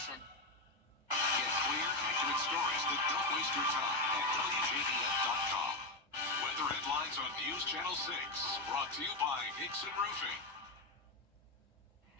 information. Get clear, accurate stories that don't waste your time at WJBF.com. Weather headlines on News Channel 6, brought to you by Hickson Roofing.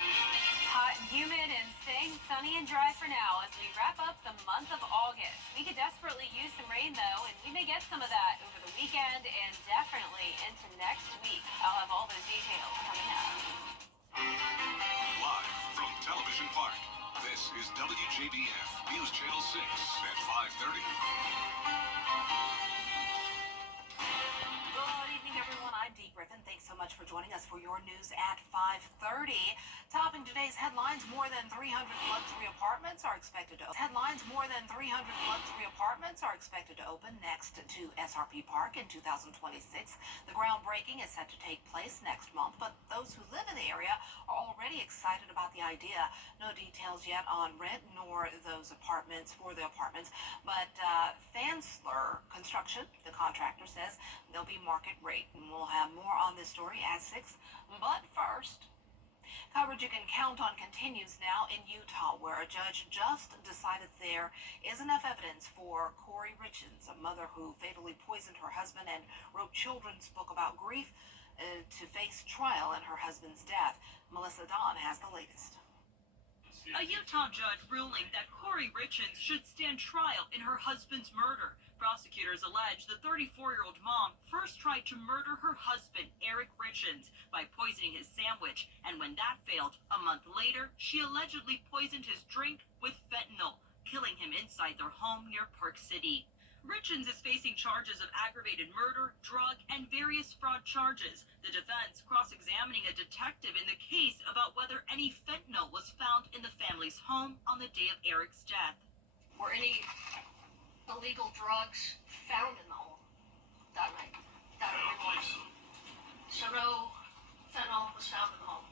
Hot and humid and staying sunny and dry for now as we wrap up the month of August. We could desperately use some rain though, and we may get some of that over the weekend and definitely into next week. I'll have all those details coming up. Live from Television Park, this is WJBF News Channel 6 at 5:30. Good evening, everyone. I'm Dee Griffin. Thanks so much for joining us for your news at 5:30. Topping today's headlines, more than 300 luxury apartments are expected to open. Open next to SRP Park in 2026. The groundbreaking is set to take place next month, but those who live in the area are already excited about the idea. No details yet on rent nor those apartments but Fansler Construction, the contractor, says they'll be market rate, and we'll have more on this story at 6. But first, coverage you can count on continues now in Utah, where a judge just decided there is enough evidence for Corey Richens, a mother who fatally poisoned her husband and wrote children's book about grief, to face trial in her husband's death. Melissa Don has the latest. A Utah judge ruling that Corey Richens should stand trial in her husband's murder. Prosecutors allege the 34-year-old mom first tried to murder her husband, Eric Richens, by poisoning his sandwich, and when that failed, a month later, she allegedly poisoned his drink with fentanyl, killing him inside their home near Park City. Richens is facing charges of aggravated murder, drug, and various fraud charges. The defense cross-examining a detective in the case about whether any fentanyl was found in the family's home on the day of Eric's death. Were any illegal drugs found in the home that night? That I don't believe so. So no fentanyl was found in the home?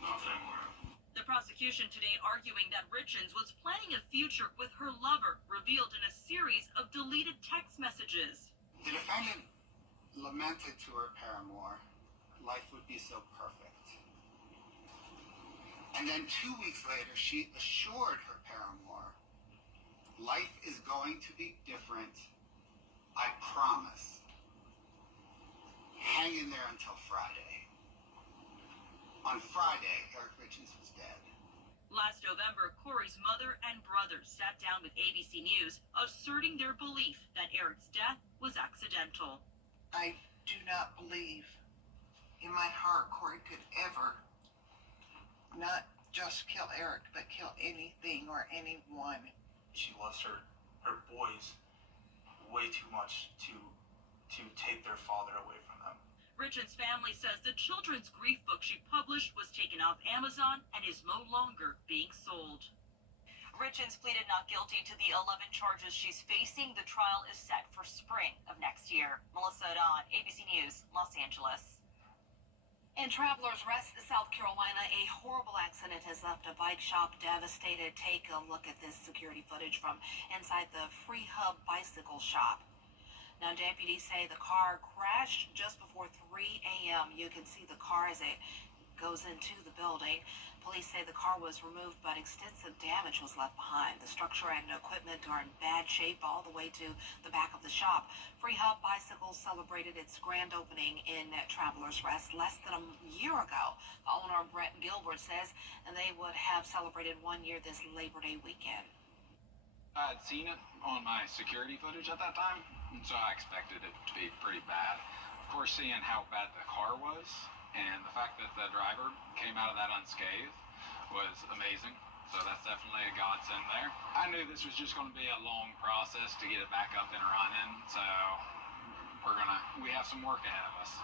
Not that I'm aware of. The prosecution today arguing that Richens was planning a future with her lover, revealed in a series of deleted text messages. The defendant lamented to her paramour, life would be so perfect. And then 2 weeks later, she assured her paramour, life is going to be different, I promise. Hang in there until Friday. On Friday, Eric Richens was dead. Last November, Corey's mother and brother sat down with ABC News, asserting their belief that Eric's death was accidental. I do not believe in my heart Corey could ever not just kill Eric, but kill anything or anyone. She loves her boys way too much to take their father away from them. Richens' family says the children's grief book she published was taken off Amazon and is no longer being sold. Richens pleaded not guilty to the 11 charges she's facing. The trial is set for spring of next year. Melissa Don, ABC News, Los Angeles. In Travelers Rest, South Carolina, a horrible accident has left a bike shop devastated. Take a look at this security footage from inside the Free Hub bicycle shop. Now, deputies say the car crashed just before 3 a.m. You can see the car as it goes into the building. Police say the car was removed, but extensive damage was left behind. The structure and equipment are in bad shape all the way to the back of the shop. Free Hub Bicycles celebrated its grand opening in Travelers Rest less than a year ago. The owner, Brett Gilbert, says they would have celebrated 1 year this Labor Day weekend. I had seen it on my security footage at that time, and so I expected it to be pretty bad. Of course, seeing how bad the car was and the fact that the driver came out of that unscathed was amazing. So that's definitely a godsend there. I knew this was just going to be a long process to get it back up and running, so we have some work ahead of us.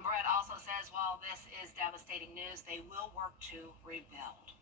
Brett also says while this is devastating news, they will work to rebuild.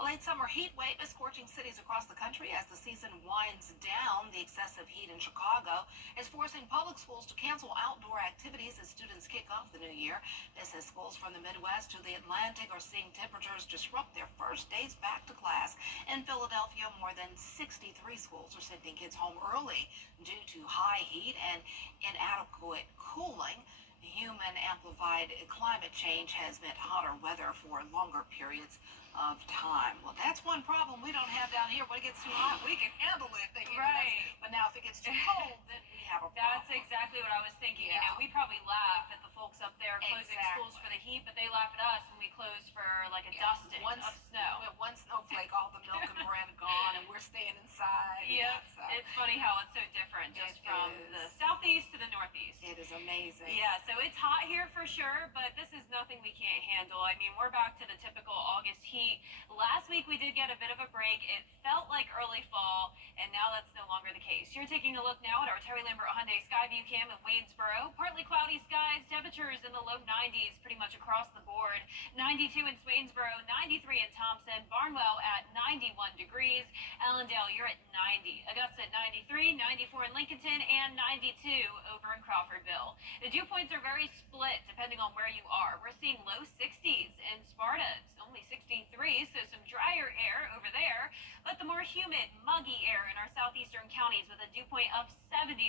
A late summer heat wave is scorching cities across the country as the season winds down. The excessive heat in Chicago is forcing public schools to cancel outdoor activities as students kick off the new year. This as schools from the Midwest to the Atlantic are seeing temperatures disrupt their first days back to class. In Philadelphia, more than 63 schools are sending kids home early due to high heat and inadequate cooling. Human amplified climate change has meant hotter weather for longer periods of time. Well, that's one problem we don't have down here. When it gets too hot, we can handle it. Right. But now if it gets too cold, then we have a problem. That's exactly what I was thinking. You know, we probably laugh at the folks up there closing schools for the heat, but they laugh at us when we close for like a dusting of snow. With one snowflake, all the milk and bread gone, and we're staying inside. Yep. It's funny how it's so different just from the southeast to the northeast. It is amazing. Yeah, so it's hot here for sure, but this is nothing we can't handle. I mean, we're back to the typical August heat. Last week we did get a bit of a break. It felt like early fall, and now that's no longer the case. You're taking a look now at our Terry Lambert Hyundai Skyview Cam in Waynesboro. Partly cloudy skies, temperatures in the low 90s pretty much across the board. 92 in Swainsboro, 93 in Thompson, Barnwell at 91 degrees. Allendale, you're at 90. Augusta at 93, 94 in Lincolnton, and 92 over in Crawfordville. The dew points are very split depending on where you are. We're seeing low 60s in Sparta. It's only 63, so some drier air over there, but the more humid, muggy air in our southeastern counties with a dew point of 73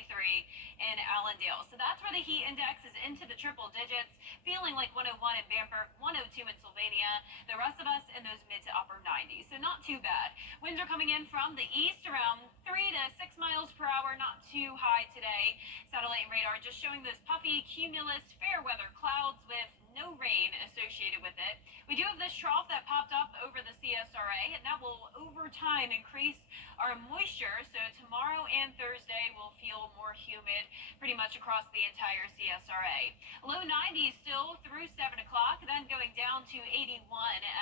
in Allendale. So that's where the heat index is into the triple digits, feeling like 101 in Bamberg, 102 in Sylvania. The rest of us in those mid to upper 90s, so not too bad. Winds are coming in from the east around 3 to 6 miles per hour, not too high today. Satellite and radar just showing those puffy cumulus fair weather clouds with no rain associated with it. We do have this trough that popped up over the CSRA, and that will over time increase our moisture. So tomorrow and Thursday will feel more humid pretty much across the entire CSRA. Low 90s still through 7 o'clock, then going down to 81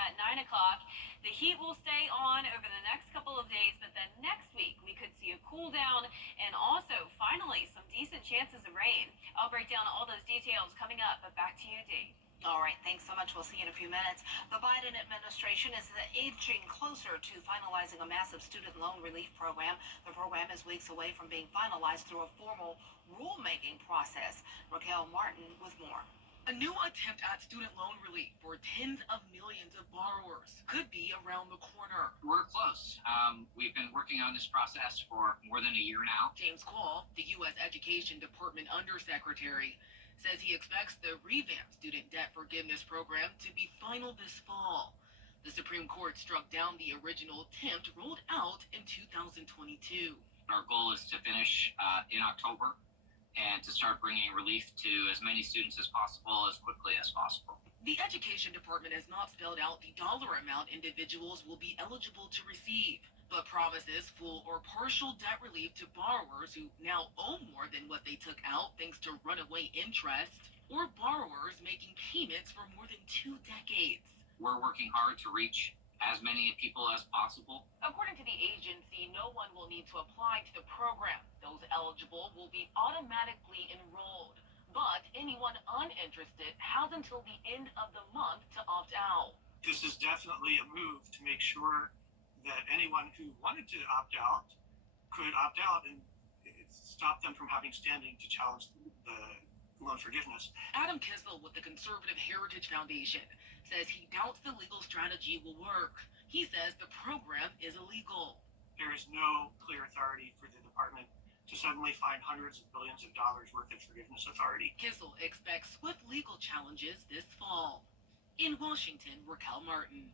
at 9 o'clock. The heat will stay on over the next couple of days, but then next week we could see a cool down and also finally some decent chances of rain. I'll break down all those details coming up, but back to you, Dee. All right, thanks so much. We'll see you in a few minutes. The Biden administration is inching closer to finalizing a massive student loan relief program. The program is weeks away from being finalized through a formal rulemaking process. Raquel Martin with more. A new attempt at student loan relief for tens of millions of borrowers could be around the corner. We're close. We've been working on this process for more than a year now. James Cole, the U.S. Education Department Undersecretary, says he expects the revamped student debt forgiveness program to be final this fall. The Supreme Court struck down the original attempt rolled out in 2022. Our goal is to finish in October and to start bringing relief to as many students as possible, as quickly as possible. The Education Department has not spelled out the dollar amount individuals will be eligible to receive, but promises full or partial debt relief to borrowers who now owe more than what they took out thanks to runaway interest, or borrowers making payments for more than 2 decades. We're working hard to reach as many people as possible. According to the agency, no one will need to apply to the program. Those eligible will be automatically enrolled, but anyone uninterested has until the end of the month to opt out. This is definitely a move to make sure that anyone who wanted to opt out could opt out and stop them from having standing to challenge the loan forgiveness. Adam Kissel with the Conservative Heritage Foundation says he doubts the legal strategy will work. He says the program is illegal. There is no clear authority for the department to suddenly find hundreds of billions of dollars worth of forgiveness authority. Kissel expects swift legal challenges this fall. In Washington, Raquel Martin.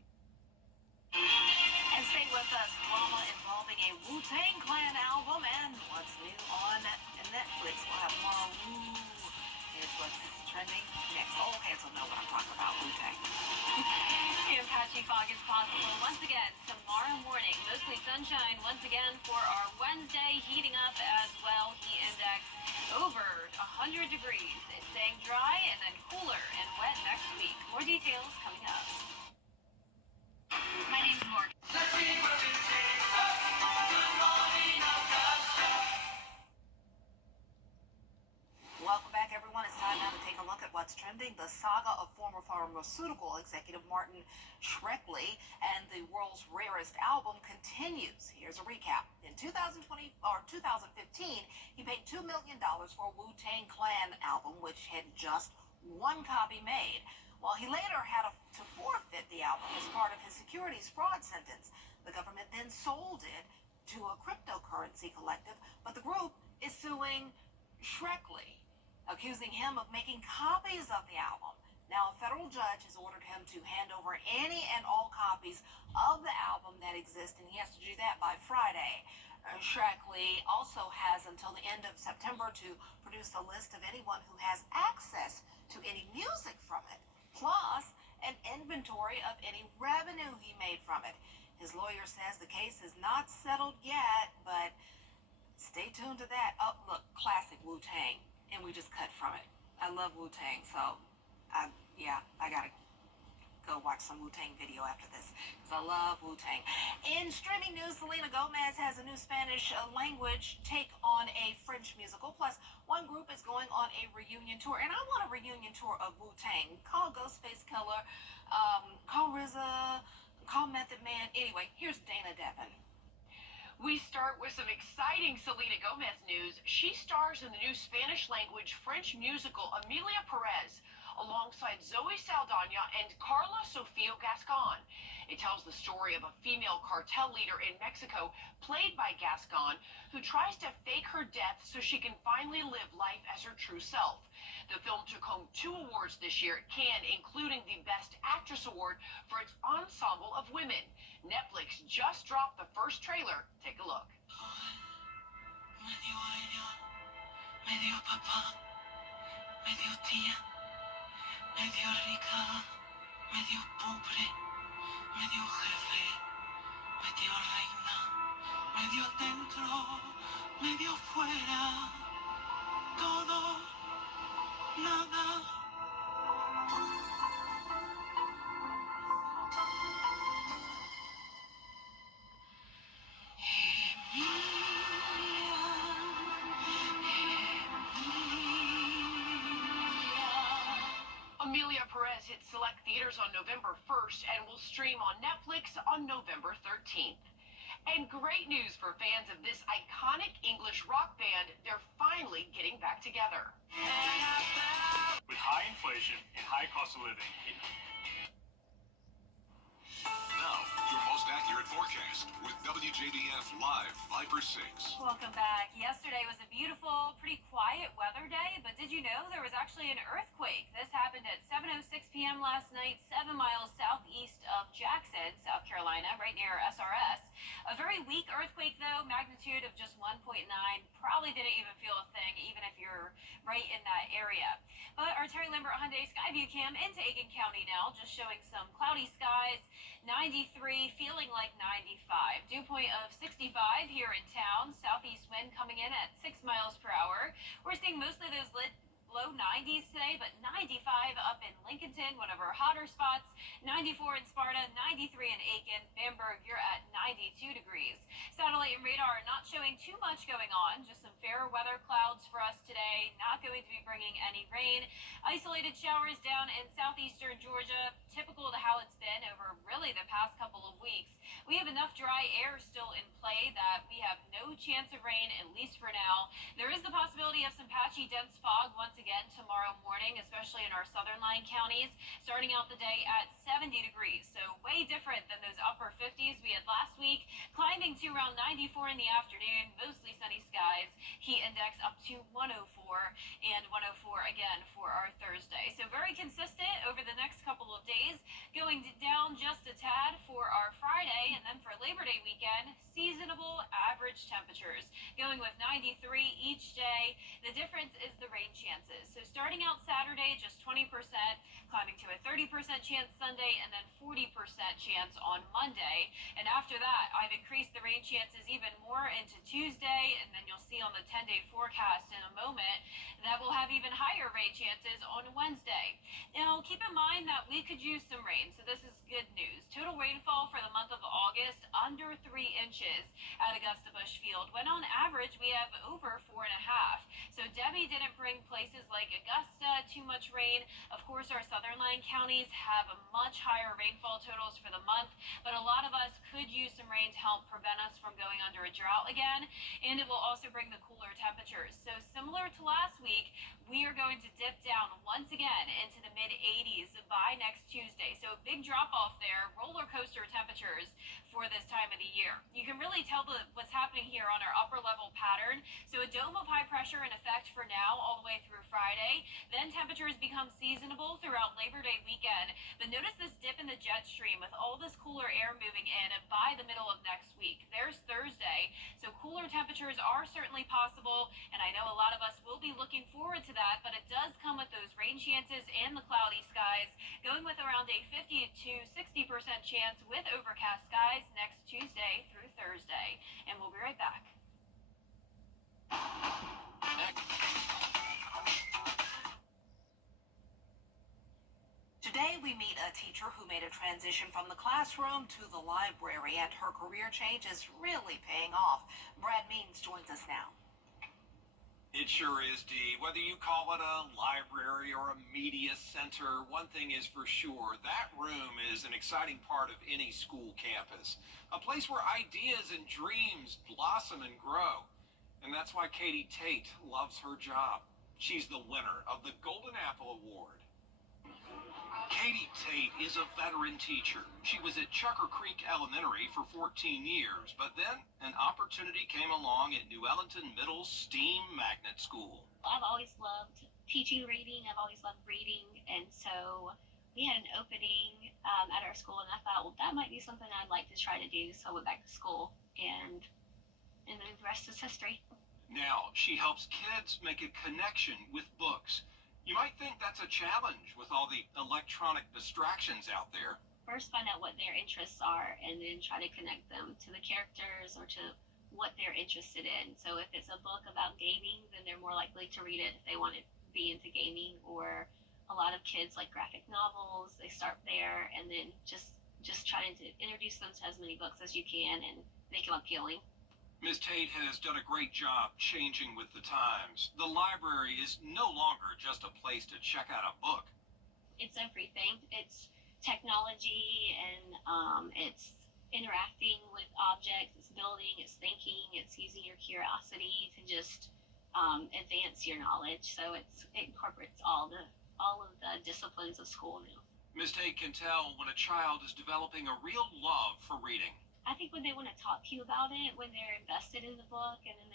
And stay with us. Drama involving a Wu-Tang Clan album and what's new on Netflix. We'll have more. Here's what's trending next. Old heads will know what I'm talking about. Wu-Tang. And patchy fog is possible once again tomorrow morning. Mostly sunshine once again for our Wednesday. Heating up as well. Heat index over 100 degrees. It's staying dry and then cooler and wet next week. More details coming up. My name's Morgan. Welcome back, everyone. It's time now to take a look at what's trending. The saga of former pharmaceutical executive Martin Shkreli and the world's rarest album continues. Here's a recap. In 2015, he paid $2 million for a Wu-Tang Clan album, which had just one copy made. While he later had to forfeit the album as part of his securities fraud sentence, the government then sold it to a cryptocurrency collective, but the group is suing Shkreli. accusing him of making copies of the album. Now, a federal judge has ordered him to hand over any and all copies of the album that exist, and he has to do that by Friday. Shackley also has until the end of September to produce a list of anyone who has access to any music from it, plus an inventory of any revenue he made from it. His lawyer says the case is not settled yet, but stay tuned to that. Oh, look, classic Wu-Tang, and we just cut from it. I love Wu-Tang, so I gotta go watch some Wu-Tang video after this, because I love Wu-Tang. In streaming news, Selena Gomez has a new Spanish language take on a French musical, plus one group is going on a reunion tour, and I want a reunion tour of Wu-Tang. Call Ghostface Killer, call RZA, call Method Man. Anyway, here's Dana Devin. We start with some exciting Selena Gomez news. She stars in the new Spanish-language French musical Emilia Perez, alongside Zoe Saldana and Carla Sofia Gascon. It tells the story of a female cartel leader in Mexico, played by Gascon, who tries to fake her death so she can finally live life as her true self. The film took home 2 awards this year at Cannes, including the Best Actress Award for its ensemble of women. Netflix just dropped the first trailer. Take a look. Medio año, medio papá, medio tía, medio rica, medio pobre, medio jefe, medio reina, medio dentro, medio fuera, todo, nada. Emilia Perez hits select theaters on November 1st and will stream on Netflix on November 13th. And great news for fans of this iconic English rock band, they're finally getting back together. With high inflation and high cost of living, Now, your most accurate forecast with WJBF Live Viper 6. Welcome back. Yesterday was a beautiful, pretty quiet weather day, but did you know there was actually an earthquake? This happened at 7:06 p.m. last night, 7 miles southeast of Jackson, South Carolina, right near SRS. A very weak earthquake, though, magnitude of just 1.9. Probably didn't even feel a thing, even if you're right in that area. But our Terry Lambert Hyundai Skyview cam into Aiken County now, just showing some cloudy skies. 93, feeling like 95. Dew point of 65 here in town. Southeast wind coming in at 6 miles per hour. We're seeing mostly those low 90s today, but 95 up in Lincolnton, one of our hotter spots. 94 in Sparta, 93 in Aiken. Bamberg, you're at 92 degrees. Satellite and radar are not showing too much going on, just some fair weather clouds for us today. Not going to be bringing any rain. Isolated showers down in southeastern Georgia, typical to how it's been over really the past couple of weeks. We have enough dry air still in play that we have no chance of rain, at least for now. There is the possibility of some patchy, dense fog once again tomorrow morning, especially in our southern line counties, starting out the day at 70 degrees. So way different than those upper 50s we had last week, climbing to around 94 in the afternoon, mostly sunny skies. Heat index up to 104 and 104 again for our Thursday. So very consistent over the next couple of days, going down just a tad for our Friday, and then for Labor Day weekend, seasonable average temperatures, going with 93 each day. The difference is the rain chances. So starting out Saturday, just 20%, climbing to a 30% chance Sunday, and then 40% chance on Monday. And after that, I've increased the rain chances even more into Tuesday, and then you'll see on the 10-day forecast in a moment that we'll have even higher rain chances on Wednesday. Now, keep in mind that we could use some rain, so this is good news. Total rainfall for the month of August, under 3 inches at Augusta Busch Field, when on average we have over 4.5. So Debbie didn't bring places like Augusta too much rain. Of course, our southern line counties have a much higher rainfall totals for the month, but a lot of us could use some rain to help prevent us from going under a drought again, and it will also bring the cooler temperatures. So similar to last week, we are going to dip down once again into the mid 80s by next Tuesday. So a big drop off there, roller coaster temperatures for for this time of the year. You can really tell what's happening here on our upper level pattern. So a dome of high pressure in effect for now all the way through Friday. Then temperatures become seasonable throughout Labor Day weekend. But notice this dip in the jet stream with all this cooler air moving in by the middle of next week. There's Thursday. So cooler temperatures are certainly possible, and I know a lot of us will be looking forward to that, but it does come with those rain chances and the cloudy skies, going with around a 50 to 60% chance with overcast skies next Tuesday through Thursday. And we'll be right back. Today, we meet a teacher who made a transition from the classroom to the library, and her career change is really paying off. Brad Means joins us now. It sure is, Dee. Whether you call it a library or a media center, one thing is for sure, that room is an exciting part of any school campus. A place where ideas and dreams blossom and grow. And that's why Katie Tate loves her job. She's the winner of the Golden Apple Award. Katie Tate is a veteran teacher. She was at Chucker Creek Elementary for 14 years, but then an opportunity came along at New Ellington Middle's STEAM Magnet School. I've always loved teaching reading. I've always loved reading, and so we had an opening at our school, and I thought, well, that might be something I'd like to try to do, so I went back to school, and then the rest is history. Now, she helps kids make a connection with books. You might think that's a challenge with all the electronic distractions out there. First, find out what their interests are, and then try to connect them to the characters or to what they're interested in. So if it's a book about gaming, then they're more likely to read it if they want to be into gaming. Or a lot of kids like graphic novels. They start there, and then just trying to introduce them to as many books as you can and make them appealing. Ms. Tate has done a great job changing with the times. The library is no longer just a place to check out a book. It's everything. It's technology, and it's interacting with objects. It's building, it's thinking, it's using your curiosity to just advance your knowledge. So it incorporates all of the disciplines of school now. Ms. Tate can tell when a child is developing a real love for reading. I think when they want to talk to you about it, when they're invested in the book, and then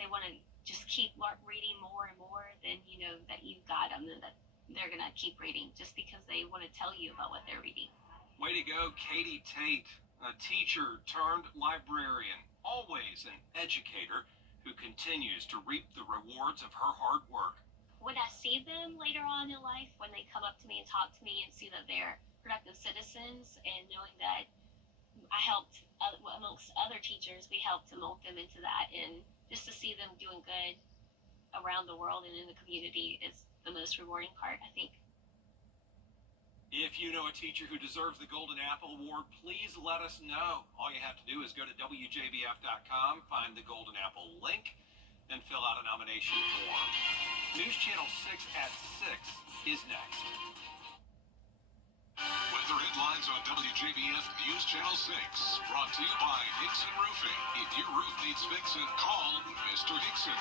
they want to just keep reading more and more, then you know that you've got them, and that they're going to keep reading just because they want to tell you about what they're reading. Way to go, Katie Tate, a teacher turned librarian, always an educator who continues to reap the rewards of her hard work. When I see them later on in life, when they come up to me and talk to me and see that they're productive citizens, and knowing that I helped, amongst other teachers, we helped to mold them into that, and just to see them doing good around the world and in the community is the most rewarding part, I think. If you know a teacher who deserves the Golden Apple Award, please let us know. All you have to do is go to WJBF.com, find the Golden Apple link, and fill out a nomination form. News Channel 6 at 6 is next. Weather headlines on WJBF News Channel 6. Brought to you by Hickson Roofing. If your roof needs fixing, call Mr. Hickson.